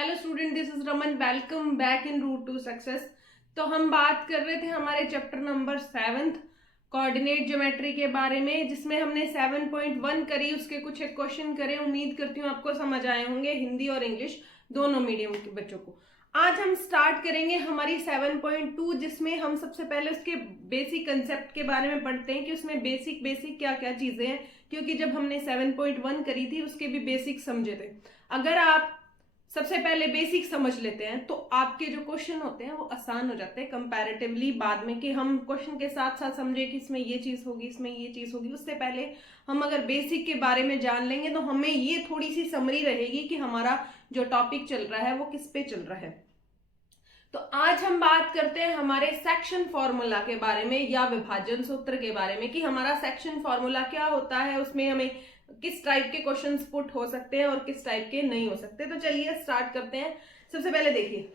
Hello student, this is Raman. Welcome back in route to success. तो हम बात कर रहे थे हमारे चैप्टर नंबर 7 कोऑर्डिनेट ज्योमेट्री के बारे में, जिसमें हमने 7.1 करी, उसके कुछ एक क्वेश्चन करे। उम्मीद करती हूँ आपको समझ आए होंगे, हिंदी और इंग्लिश दोनों मीडियम के बच्चों को। आज हम स्टार्ट करेंगे हमारी 7.2, जिसमें हम सबसे पहले उसके बेसिक कंसेप्ट के बारे में पढ़ते हैं कि उसमें बेसिक क्या क्या चीजें हैं, क्योंकि जब हमने 7.1 करी थी उसके भी बेसिक समझे थे। अगर आप सबसे पहले बेसिक समझ लेते हैं तो आपके जो क्वेश्चन होते हैं वो आसान हो जाते हैं कंपैरेटिवली बाद में, कि हम क्वेश्चन के साथ साथ समझे कि इसमें ये चीज होगी, इसमें ये चीज होगी। उससे पहले हम अगर बेसिक के बारे में जान लेंगे तो हमें ये थोड़ी सी समरी रहेगी कि हमारा जो टॉपिक चल रहा है वो किस पे चल रहा है। तो आज हम बात करते हैं हमारे सेक्शन फॉर्मूला के बारे में या विभाजन सूत्र के बारे में, कि हमारा सेक्शन फॉर्मूला क्या होता है, उसमें हमें किस टाइप के क्वेश्चंस पुट हो सकते हैं और किस टाइप के नहीं हो सकते। तो चलिए स्टार्ट करते हैं। सबसे पहले देखिए,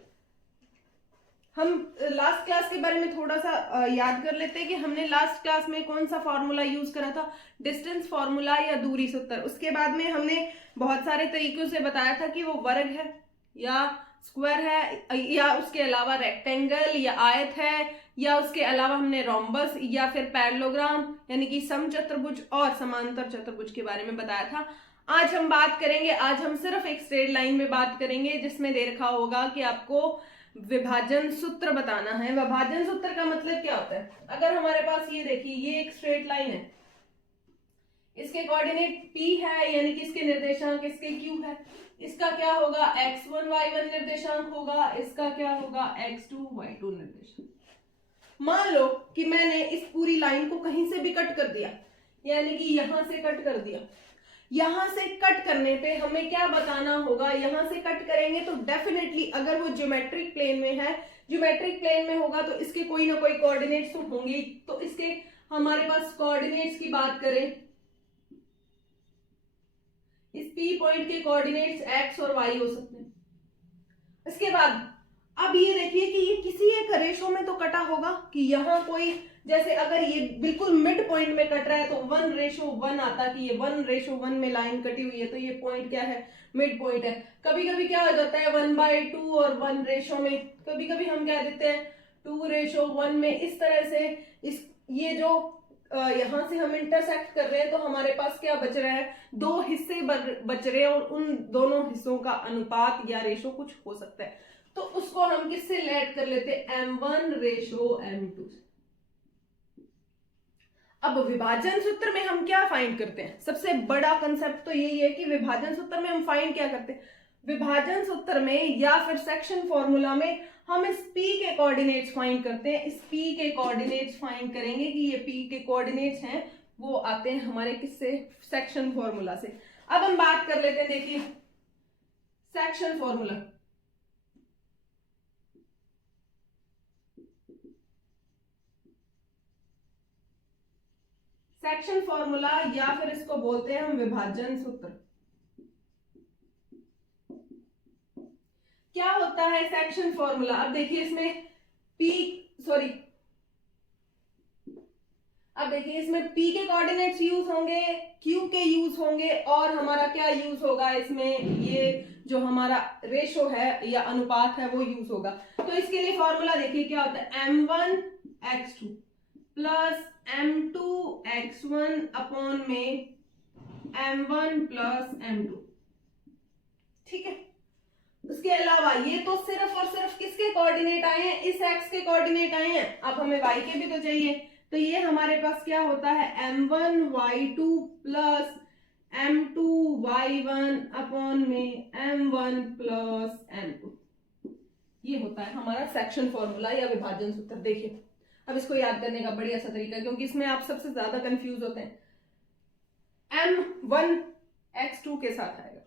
हम लास्ट क्लास के बारे में थोड़ा सा याद कर लेते हैं कि हमने लास्ट क्लास में कौन सा फॉर्मूला यूज करा था, डिस्टेंस फॉर्मूला या दूरी सूत्र। उसके बाद में हमने बहुत सारे तरीकों से बताया था कि वो वर्ग है या स्क्वायर है या उसके अलावा रेक्टेंगल या आयत है, या उसके अलावा हमने रोम्बस या फिर पैरेललोग्राम यानी कि समचतुर्भुज और समांतर चतुर्भुज के बारे में बताया था। आज हम बात करेंगे, आज हम सिर्फ एक स्ट्रेट लाइन में बात करेंगे, जिसमें दे रखा होगा कि आपको विभाजन सूत्र बताना है। विभाजन सूत्र का मतलब क्या होता है? अगर हमारे पास ये देखिए, ये एक स्ट्रेट लाइन है, इसके कोऑर्डिनेट P है, यानी कि इसके निर्देशांक इसके Q है। इसका क्या होगा? x1 y1 निर्देशांक होगा, इसका क्या होगा? x2 y2 निर्देशांक। मान लो कि मैंने इस पूरी लाइन को कहीं से भी कट कर दिया, यानी कि यहां से कट कर दिया। यहां से कट करने पे हमें क्या बताना होगा? यहां से कट करेंगे तो डेफिनेटली अगर वो ज्योमेट्रिक प्लेन में है, ज्योमेट्रिक प्लेन में होगा तो इसके कोई ना कोई कोऑर्डिनेट्स तो होंगे। तो इसके हमारे पास कोऑर्डिनेट्स की बात करें, इस P पॉइंट के कोऑर्डिनेट्स x और y हो सकते हैं। इसके बाद अब ये देखिए कि ये किसी एक रेशो में तो कटा होगा, कि यहाँ कोई, जैसे अगर ये बिल्कुल मिड पॉइंट में कट रहा है तो 1:1 आता, कि ये 1:1 में लाइन कटी हुई है तो ये पॉइंट क्या है? मिड पॉइंट है। कभी कभी क्या हो जाता है 1/2 और 1 में, कभी कभी हम क्या देते हैं 2:1 में। इस तरह से इस ये जो यहां से हम इंटरसेक्ट कर रहे हैं तो हमारे पास क्या बच रहा है? दो हिस्से बच रहे हैं और उन दोनों हिस्सों का अनुपात या रेशो कुछ हो सकता है। तो उसको हम किससे लेट कर लेते हैं? m1:m2। अब विभाजन सूत्र में हम क्या फाइंड करते हैं? सबसे बड़ा कंसेप्ट तो यही है कि विभाजन सूत्र में हम फाइंड क्या करते हैं? विभाजन सूत्र में या फिर सेक्शन फॉर्मूला में हम इस P के कोऑर्डिनेट्स फाइंड करते हैं। इस P के कोऑर्डिनेट्स फाइंड करेंगे कि ये P के कोऑर्डिनेट्स हैं, वो आते हैं हमारे किससे? सेक्शन फॉर्मूला से। अब हम बात कर लेते हैं, देखिए सेक्शन फॉर्मूला। सेक्शन फॉर्मूला या फिर इसको बोलते हैं हम विभाजन सूत्र। क्या होता है सेक्शन फॉर्मूला? अब देखिए इसमें अब देखिए इसमें P के कोऑर्डिनेट्स यूज होंगे, Q के यूज होंगे, और हमारा क्या यूज होगा इसमें? ये जो हमारा रेशो है या अनुपात है वो यूज होगा। तो इसके लिए फॉर्मूला देखिए क्या होता है, m1x2 प्लस m2x1 अपॉन में m1 प्लस m2। ठीक है। उसके अलावा ये तो सिर्फ और सिर्फ किसके कोऑर्डिनेट आए हैं? इस x के कोऑर्डिनेट आए हैं। अब हमें y के भी तो चाहिए, तो ये हमारे पास क्या होता है? m1y2 प्लस m2y1 अपॉन में m1 प्लस m2। ये होता है हमारा सेक्शन फॉर्मूला या विभाजन सूत्र। देखिए अब इसको याद करने का बढ़िया सा तरीका, क्योंकि इसमें आप सबसे ज्यादा कंफ्यूज होते हैं। m1x2 के साथ आएगा,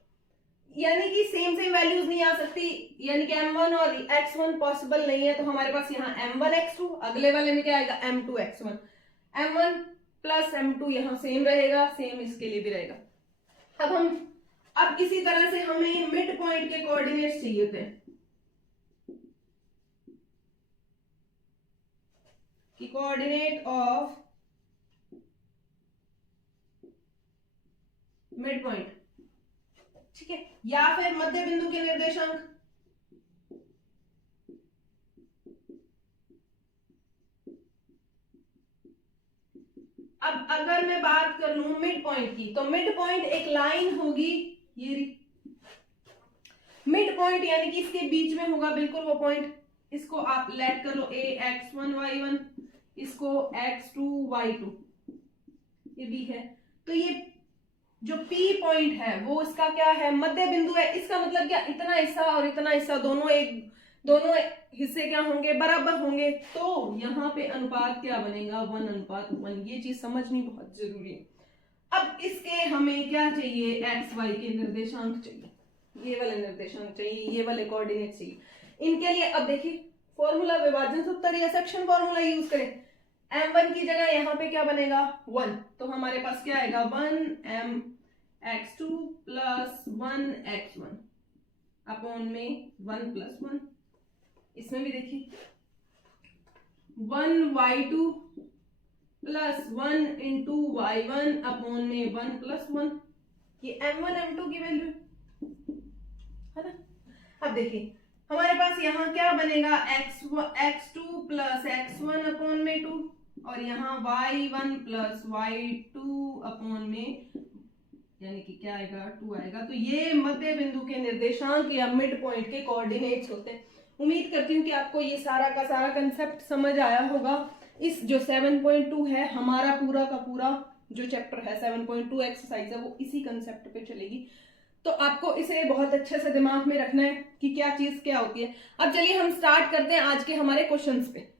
यानी कि सेम वैल्यूज नहीं आ सकती, यानी कि m1 और x1 पॉसिबल नहीं है। तो हमारे पास यहाँ m1x2, अगले वाले में क्या आएगा? m2x1। m1 प्लस m2 यहाँ सेम रहेगा, सेम इसके लिए भी रहेगा। अब इसी तरह से हमें मिड पॉइंट के कोऑर्डिनेट्स चाहिए थे, कि कोऑर्डिनेट ऑफ मिड पॉइंट, ठीक है, या फिर मध्य बिंदु के निर्देशांक। अब अगर मैं बात कर लूं मिड पॉइंट की, तो मिड पॉइंट एक लाइन होगी, ये मिड पॉइंट यानी कि इसके बीच में होगा बिल्कुल वो पॉइंट। इसको आप लेट कर लो a x1 y1, इसको x2 y2, ये b है। तो ये जो P पॉइंट है वो इसका क्या है, मध्य बिंदु है। इसका मतलब क्या, इतना हिस्सा और इतना हिस्सा दोनों हिस्से क्या होंगे, बराबर होंगे। तो यहाँ पे अनुपात क्या बनेगा, 1:1। ये चीज समझनी बहुत जरूरी है। अब इसके हमें क्या चाहिए, एक्स वाई के निर्देशांक चाहिए, ये वाले निर्देशांक चाहिए, ये वाले कोऑर्डिनेट चाहिए। इनके लिए अब देखिए फॉर्मूला, विभाजन सूत्र या सेक्शन फॉर्मूला यूज करें। m1 की जगह यहाँ पे क्या बनेगा, 1। तो हमारे पास क्या आएगा, 1m(x2) प्लस 1x1 अपॉन में 1 + 1। इसमें भी देखिए 1y2 प्लस 1 × y1 अपॉन में 1 + 1। ये m1 m2 की वैल्यू है ना। अब देखिए हमारे पास यहाँ क्या बनेगा, x2 प्लस x1 अपॉन में 2, और यहाँ y1 प्लस y2 अपॉन में, यानी कि क्या आएगा, 2 आएगा। तो ये मध्य बिंदु के निर्देशांक या मिड पॉइंट के कोऑर्डिनेट्स होते हैं। उम्मीद करती हूँ कि आपको ये सारा का सारा कंसेप्ट समझ आया होगा। इस जो 7.2 है, हमारा पूरा का पूरा जो चैप्टर है 7.2 एक्सरसाइज है, वो इसी कंसेप्ट पे चलेगी। तो आपको इसे बहुत अच्छे से दिमाग में रखना है कि क्या चीज क्या होती है। अब चलिए हम स्टार्ट करते हैं आज के हमारे क्वेश्चंस पे।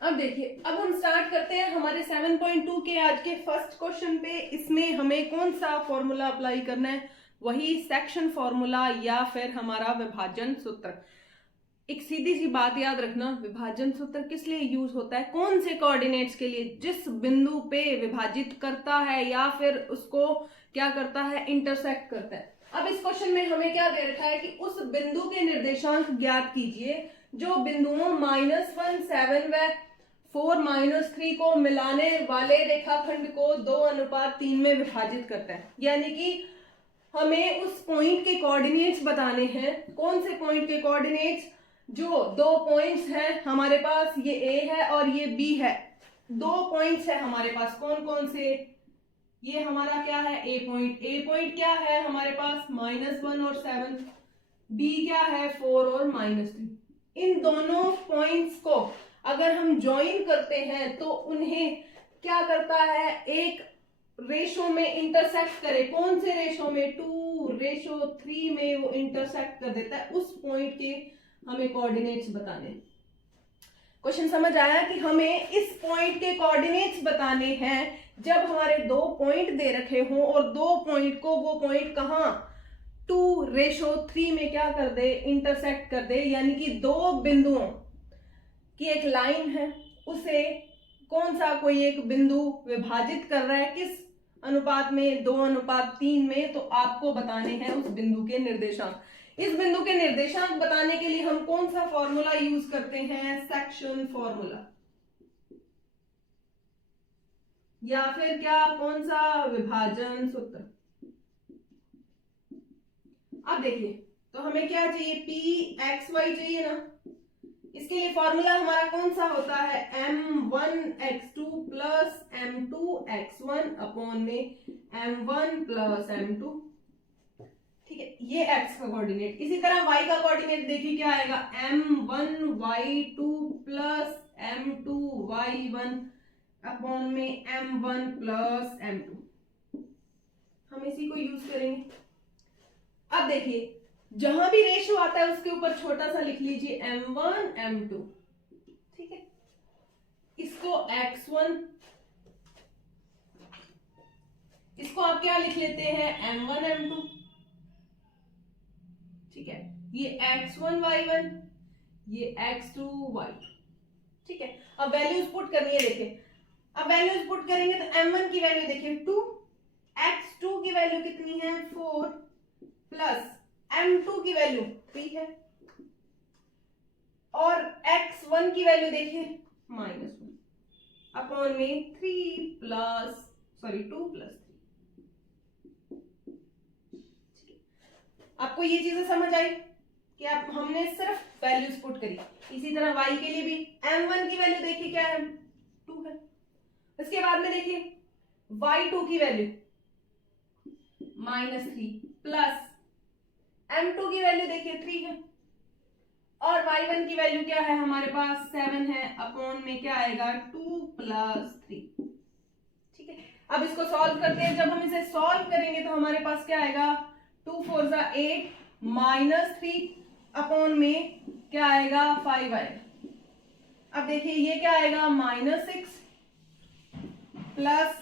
अब देखिए, अब हम स्टार्ट करते हैं हमारे 7.2 के आज के फर्स्ट क्वेश्चन पे। इसमें हमें कौन सा फॉर्मूला अप्लाई करना है, वही सेक्शन फॉर्मूला या फिर हमारा विभाजन सूत्र। एक सीधी सी बात याद रखना, विभाजन सूत्र किस लिए यूज होता है, कौन से कोऑर्डिनेट्स के लिए, जिस बिंदु पे विभाजित करता है या फिर उसको क्या करता है, इंटरसेक्ट करता है। अब इस क्वेश्चन में हमें क्या दे रखा है कि उस बिंदु के निर्देशांक ज्ञात कीजिए जो बिंदुओं -1, 7 व 4, -3 को मिलाने वाले रेखाखंड को 2:3 में विभाजित करता है। यानी कि हमें उस पॉइंट के कोऑर्डिनेट्स बताने हैं। कौन से पॉइंट के कोऑर्डिनेट्स, जो 2 पॉइंट्स हैं हमारे पास, ये A है और ये B है। 2 पॉइंट्स है हमारे पास, कौन कौन से, ये हमारा क्या है, A पॉइंट। A पॉइंट क्या है हमारे पास, -1 और 7। B क्या है, 4 और -3। इन दोनों पॉइंट्स को अगर हम ज्वाइन करते हैं तो उन्हें क्या करता है, एक रेशो में इंटरसेक्ट करे, कौन से रेशो में, 2:3 में वो इंटरसेक्ट कर देता है, उस पॉइंट के हमें कोऑर्डिनेट्स बताने। क्वेश्चन समझ आया कि हमें इस पॉइंट के कोऑर्डिनेट्स बताने हैं जब हमारे दो पॉइंट दे रखे हों और दो पॉइंट को वो पॉइंट कहाँ 2:3 में क्या कर दे, इंटरसेक्ट कर दे, यानी कि दो बिंदुओं की एक लाइन है, उसे कौन सा कोई एक बिंदु विभाजित कर रहा है, किस अनुपात में, 2:3 में, तो आपको बताने हैं उस बिंदु के निर्देशांक। इस बिंदु के निर्देशांक बताने के लिए हम कौन सा फॉर्मूला यूज करते हैं, सेक्शन फॉर्मूला, या फिर क्या, कौन सा, विभाजन सूत्र। अब देखिए, तो हमें क्या चाहिए, pxy चाहिए ना, इसके लिए फॉर्मूला हमारा कौन सा होता है, m1x2 प्लस m2x1 अपॉन में m1 प्लस m2, ठीक है, ये x का कोऑर्डिनेट। इसी तरह y का कोऑर्डिनेट देखिए क्या आएगा, m1y2 प्लस m2y1 अपॉन में m1 प्लस m2, हम इसी को यूज करेंगे। अब देखिए, जहां भी रेशियो आता है उसके ऊपर छोटा सा लिख लीजिए m1 m2, ठीक है, इसको x1, इसको आप क्या लिख लेते हैं, m1 m2, ठीक है, ये x1 y1, ये x2 y2, ठीक है। अब वैल्यूज पुट करनी है, देखिए अब वैल्यूज पुट करेंगे तो m1 की वैल्यू देखिए 2, x2 की वैल्यू कितनी है 4, प्लस m2 की वैल्यू 3 है, और x1 की वैल्यू देखिए -1 अपॉन में 2 प्लस 3। आपको ये चीजें समझ आई कि आप हमने सिर्फ वैल्यूज पुट करी। इसी तरह y के लिए भी m1 की वैल्यू देखिए क्या है, 2 है। इसके बाद में देखिए y2 की वैल्यू -3 प्लस m2 की वैल्यू देखिए 3 है, और y1 की वैल्यू क्या है हमारे पास 7 है, अपॉन में क्या आएगा 2 प्लस 3, ठीक है। अब इसको सॉल्व करते हैं, जब हम इसे सॉल्व करेंगे तो हमारे पास क्या आएगा, 2 4 8 -3 अपॉन में क्या आएगा 5 आएगा। अब देखिए ये क्या आएगा -6 प्लस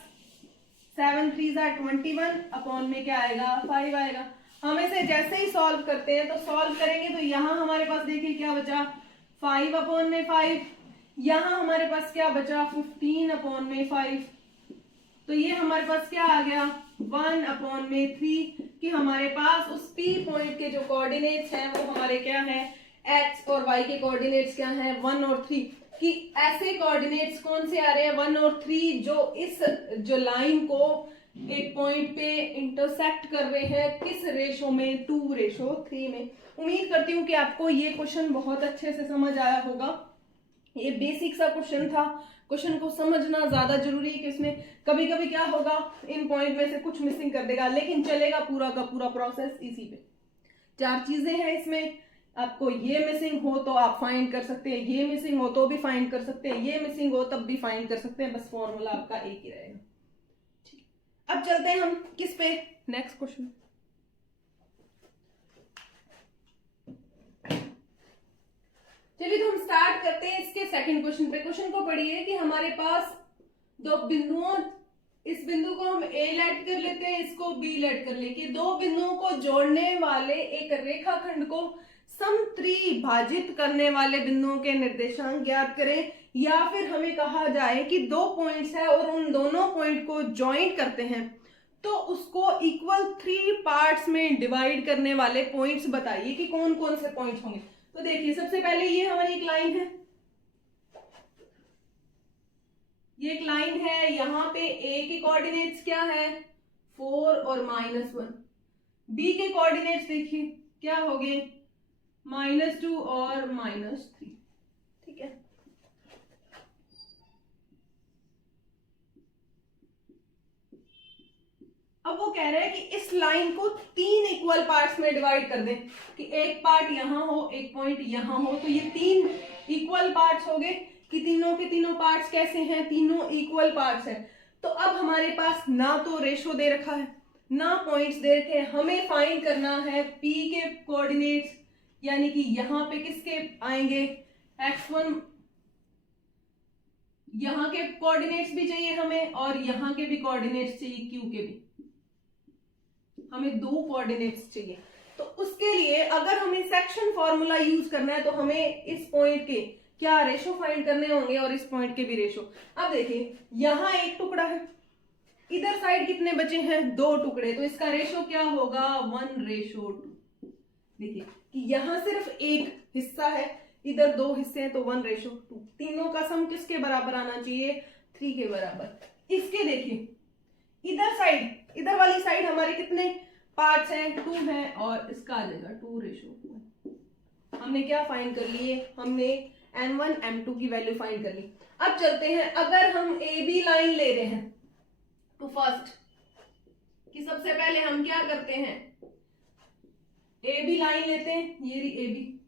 7 3 21 अपॉन में क्या आएगा 5 आएगा। हम इसे जैसे ही सॉल्व करते हैं तो सॉल्व करेंगे तो यहां हमारे पास देखिए क्या बचा 5 अपॉन में 5, यहां हमारे पास क्या बचा 15 अपॉन में 5, तो ये हमारे पास क्या आ गया 1 अपॉन में 3, कि हमारे पास उस P पॉइंट के जो कोऑर्डिनेट्स हैं वो हमारे क्या है, x और y के कोऑर्डिनेट्स क्या हैं 1 और 3, कि ऐसे कोऑर्डिनेट्स कौन से आ रहे हैं 1 और 3 जो इस जो लाइन को एक पॉइंट पे इंटरसेक्ट कर रहे हैं, किस रेशो में 2:3 में। उम्मीद करती हूँ कि आपको ये क्वेश्चन बहुत अच्छे से समझ आया होगा। ये बेसिक सा क्वेश्चन था, क्वेश्चन को समझना ज्यादा जरूरी है कि इसमें कभी कभी क्या होगा इन पॉइंट में से कुछ मिसिंग कर देगा, लेकिन चलेगा पूरा का पूरा प्रोसेस इसी पे। 4 चीजें हैं इसमें, आपको ये मिसिंग हो तो आप फाइंड कर सकते हैं, ये मिसिंग हो तो भी फाइंड कर सकते हैं, ये मिसिंग हो तब भी फाइंड कर सकते हैं, बस फॉर्मूला आपका एक ही रहेगा। ठीक, अब चलते हैं हम किस पे, नेक्स्ट क्वेश्चन। चलिए तो हम स्टार्ट करते हैं इसके सेकंड क्वेश्चन पे। क्वेश्चन को पढ़िए कि हमारे पास दो बिंदुओं, इस बिंदु को हम A लेट कर लेते हैं, इसको B लेट कर लेंगे, दो बिंदुओं को जोड़ने वाले एक रेखाखंड को समत्रिभाजित करने वाले बिंदुओं के निर्देशांक ज्ञात करें, या फिर हमें कहा जाए कि दो पॉइंट्स है और उन दोनों पॉइंट को ज्वाइंट करते हैं तो उसको इक्वल 3 पार्ट्स में डिवाइड करने वाले पॉइंट्स बताइए कि कौन कौन से पॉइंट्स होंगे। तो देखिए सबसे पहले ये हमारी एक लाइन है, ये एक लाइन है, यहाँ पे A के कोऑर्डिनेट्स क्या है 4 और -1, B के कोऑर्डिनेट्स देखिए क्या हो गए -2 और -3, ठीक है। अब वो कह रहे हैं कि इस लाइन को 3 इक्वल पार्ट्स में डिवाइड कर दें, कि एक पार्ट यहां हो एक पॉइंट यहां हो, तो ये 3 इक्वल पार्ट्स हो गए, कि तीनों के तीनों पार्ट्स कैसे हैं, तीनों इक्वल पार्ट्स हैं। तो अब हमारे पास ना तो रेशो दे रखा है ना पॉइंट्स दे रखे हैं, हमें फाइंड करना है P के कोऑर्डिनेट्स, यानी कि यहाँ पे किसके आएंगे x1, यहाँ के कोऑर्डिनेट्स भी चाहिए हमें और यहाँ के भी कोऑर्डिनेट्स चाहिए, Q के भी हमें दो कोऑर्डिनेट्स चाहिए। तो उसके लिए अगर हमें सेक्शन फॉर्मूला यूज करना है तो हमें इस पॉइंट के क्या रेशो फाइंड करने होंगे और इस पॉइंट के भी रेशो। अब देखिए यहाँ एक टुकड़ा है, इधर साइड कितने बचे हैं 2 टुकड़े, तो इसका रेशो क्या होगा 1:2। देखिए कि यहाँ सिर्फ एक हिस्सा है, इधर 2 हिस्से हैं, तो 1:2। तीनों का सम किसके बराबर आना चाहिए 3 के बराबर। इसके देखिए इधर वाली साइड हमारे कितने पार्ट्स हैं 2 हैं, और इसका आ जाएगा 2:1। हमने क्या फाइंड कर लिए, हमने m1 m2 की वैल्यू फाइंड कर ली। अब चलते हैं, अगर हम ए बी लाइन ले रहे हैं तो फर्स्ट कि सबसे पहले हम क्या करते हैं ए बी लाइन लेते हैं, ये रही ए बी।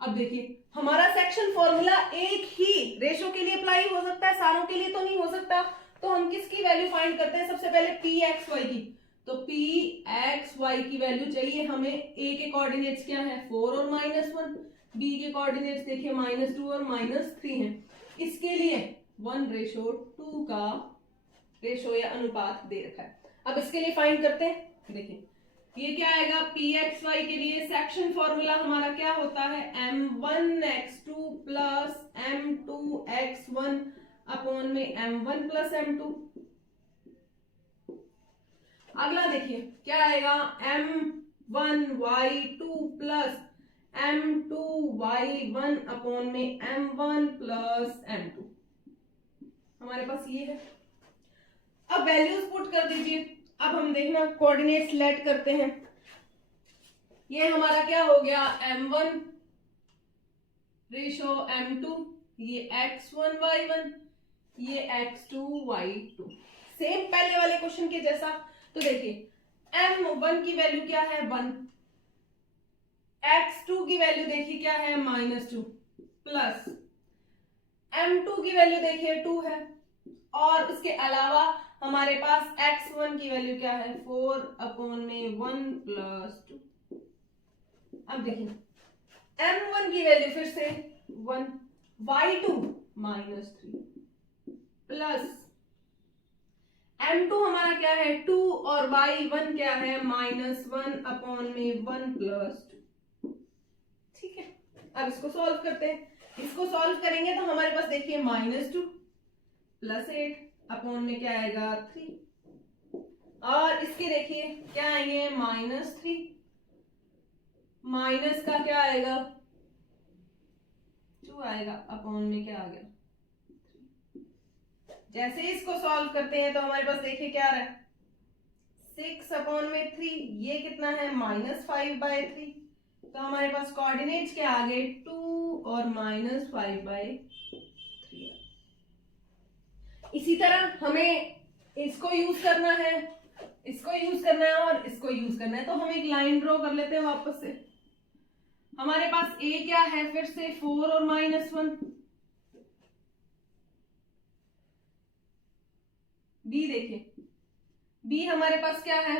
अब देखिए हमारा सेक्शन फॉर्मूला एक ही रेशो के लिए अप्लाई हो सकता है, सारों के लिए तो नहीं हो सकता। तो हम किसकी वैल्यू फाइंड करते हैं, सबसे पहले पी एक्स वाई की। तो पी एक्स वाई की वैल्यू चाहिए हमें। ए के कोऑर्डिनेट्स क्या है 4 और -1, बी के कोऑर्डिनेट्स देखिए -2 और -3 है। इसके लिए 1:2 का रेशो या अनुपात दे रखा है। अब इसके लिए फाइंड करते हैं, देखिए ये क्या आएगा पी एक्स वाई के लिए सेक्शन फॉर्मूला हमारा क्या होता है m1x2 प्लस m2x1 अपॉन में m1 प्लस m2। अगला देखिए क्या आएगा m1y2 प्लस m2y1 अपॉन में m1 प्लस m2। हमारे पास ये है। अब वैल्यूज पुट कर दीजिए। अब हम देखना कोऑर्डिनेट्स लेट करते हैं। ये हमारा क्या हो गया m1 रेशो m2, ये x1 y1, ये x2 y2, सेम पहले वाले क्वेश्चन के जैसा। तो देखिए m1 की वैल्यू क्या है 1, x2 की वैल्यू देखिए क्या है -2, प्लस m2 की वैल्यू देखिए 2 है, और उसके अलावा हमारे पास x1 की वैल्यू क्या है 4 अपॉन में 1 प्लस 2। अब देखिए m1 की वैल्यू फिर से 1, y2 -3 प्लस m2 हमारा क्या है 2 और y1 क्या है -1 अपॉन में 1 प्लस 2। ठीक है, अब इसको सॉल्व करते हैं। इसको सॉल्व करेंगे तो हमारे पास देखिए -2 प्लस 8 अपॉन में क्या आएगा 3, और इसके देखिए क्या आएंगे -3 माइनस का क्या आएगा 2 आएगा अपॉन में क्या आ गया 3। जैसे इसको सॉल्व करते हैं तो हमारे पास देखिए क्या आ रहा है 6 अपॉन में 3, ये कितना है -5/3। तो हमारे पास कोऑर्डिनेट्स क्या आ गए 2 और -5/3। इसी तरह हमें इसको यूज करना है, इसको यूज करना है और इसको यूज करना है। तो हम एक लाइन ड्रॉ कर लेते हैं वापस से। हमारे पास a क्या है फिर से 4 और -1, b देखिए b हमारे पास क्या है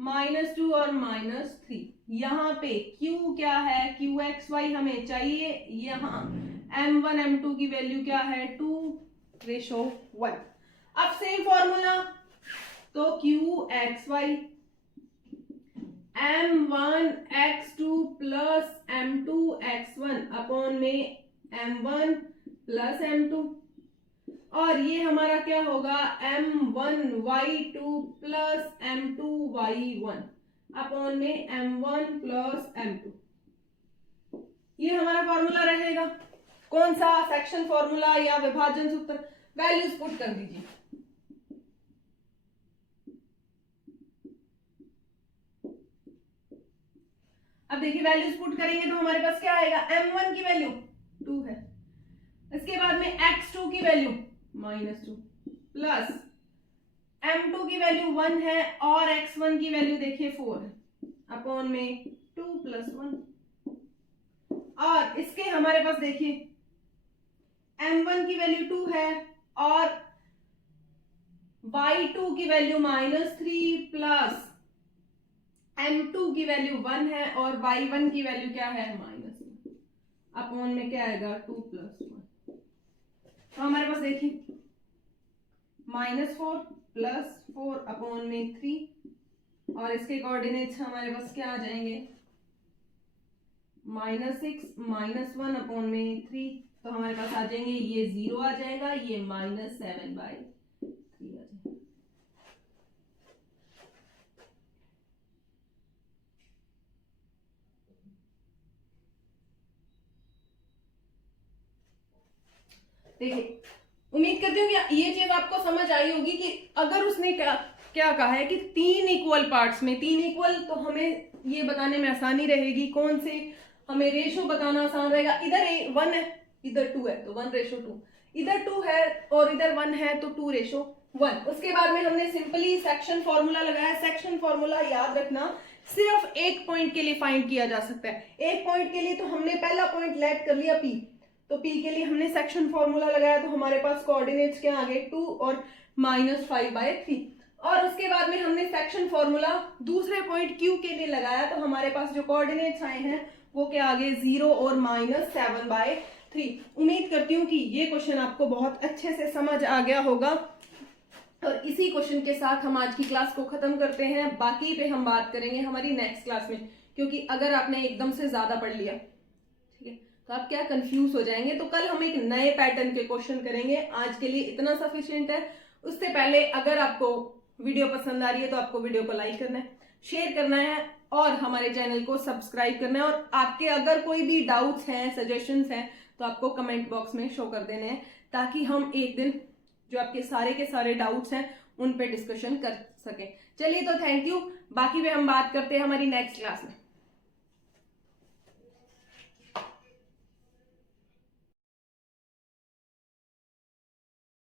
-2 और -3। यहाँ पे q क्या है qxy हमें चाहिए, यहाँ m1 m2 की वैल्यू क्या है 2:1। अब सेम फॉर्मूला, तो qxy m1x2 plus m2x1 upon में m1 प्लस m2, और ये हमारा क्या होगा m1y2 प्लस m2y1 अपॉन में m1 प्लस m2। ये हमारा फॉर्मूला रहेगा। कौन सा सेक्शन फॉर्मूला या विभाजन सूत्र। वैल्यूज पुट कर दीजिए। अब देखिए वैल्यूज पुट करेंगे तो हमारे पास क्या आएगा m1 की वैल्यू 2 है, इसके बाद में x2 की वैल्यू -2 प्लस m2 की वैल्यू 1 है और x1 की वैल्यू देखिए 4 है अपॉन में 2 + 1, और इसके हमारे पास देखिए m1 की वैल्यू 2 है और y2 की वैल्यू -3 प्लस m2 की वैल्यू 1 है और y1 की वैल्यू क्या है -1 अपॉन में क्या आएगा 2 + 1। तो हमारे पास देखिए -4 + 4 अपॉन में 3 और इसके कोऑर्डिनेट्स हमारे पास क्या आ जाएंगे -6 -1 अपॉन में 3। तो हमारे पास आ जाएंगे ये 0 आ जाएगा, ये -7/3 आ जाएगा। देखिए उम्मीद करती हूँ कि ये चीज आपको समझ आई होगी कि अगर उसने क्या क्या कहा है कि 3 इक्वल पार्ट्स में 3 इक्वल, तो हमें ये बताने में आसानी रहेगी। कौन से हमें रेशो बताना आसान रहेगा। इधर 1 है इधर 2 है तो 1:2, इधर 2 है और इधर 1 है तो 2:1। उसके बाद में हमने सिंपली सेक्शन फॉर्मूला लगाया। सेक्शन फॉर्मूला याद रखना सिर्फ एक पॉइंट के लिए फाइंड किया जा सकता है। एक पॉइंट के लिए तो हमने पहला पॉइंट लेट कर लिया P, तो P के लिए हमने सेक्शन फॉर्मूला लगाया तो हमारे पास कोऑर्डिनेट्स क्या आ गए 2 और -5/3। और उसके बाद में हमने सेक्शन फॉर्मूला दूसरे पॉइंट Q के लिए लगाया तो हमारे पास जो कोऑर्डिनेट्स आए हैं वो क्या आ गए 0 और -7/3। उम्मीद करती हूँ कि ये क्वेश्चन आपको बहुत अच्छे से समझ आ गया होगा और इसी क्वेश्चन के साथ हम आज की क्लास को खत्म करते हैं। बाकी पे हम बात करेंगे हमारी नेक्स्ट क्लास में, क्योंकि अगर आपने एकदम से ज्यादा पढ़ लिया ठीक है तो आप क्या कंफ्यूज हो जाएंगे। तो कल हम एक नए पैटर्न के क्वेश्चन करेंगे। आज के लिए इतना सफिशिएंट है। उससे पहले अगर आपको वीडियो पसंद आ रही है तो आपको वीडियो को लाइक करना है, शेयर करना है और हमारे चैनल को सब्सक्राइब करना है। और आपके अगर कोई भी डाउट्स हैं, सजेशंस हैं तो आपको कमेंट बॉक्स में शो कर देने हैं, ताकि हम एक दिन जो आपके सारे के सारे डाउट्स हैं उन पे डिस्कशन कर सकें। चलिए तो थैंक यू। बाकी में हम बात करते हैं हमारी नेक्स्ट क्लास में।